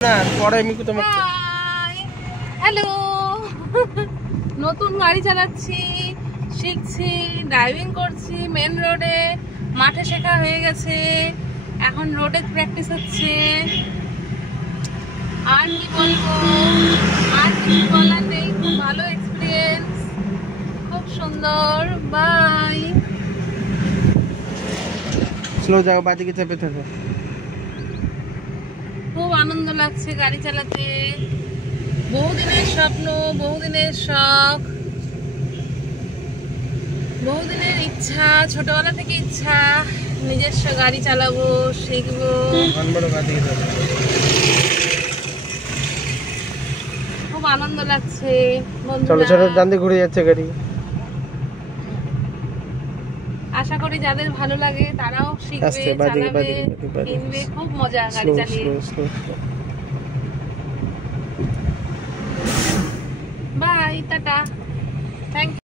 না পরে আমি তোমাকে হ্যালো নতুন গাড়ি চালাচ্ছি শিখছি ড্রাইভিং করছি মেন রোডে মাঠে শেখা হয়ে গেছে এখন রোডে প্র্যাকটিস হচ্ছে আর কি বলবো আর কিছু বলার নেই খুব ভালো এক্সপিরিয়েন্স খুব সুন্দর বাই স্লো যাও বাদিকে চেপে থাকো খুব আনন্দ লাগছে গাড়ি চালাতে বহুদিনের স্বপ্ন বহুদিনের শখ বহুদিনের ইচ্ছা ছোটবেলা থেকে ইচ্ছা নিজস্ব গাড়ি চালাবো শিখবো খুব আনন্দ লাগছে চলো চলো ডান দিকে ঘুরে যাচ্ছে গাড়ি আশা করি যাদের ভালো লাগে তারাও শিখবে চালাবে কিনবে খুব মজা গাড়ি চালিয়ে বাই টাটা থ্যাংক ইউ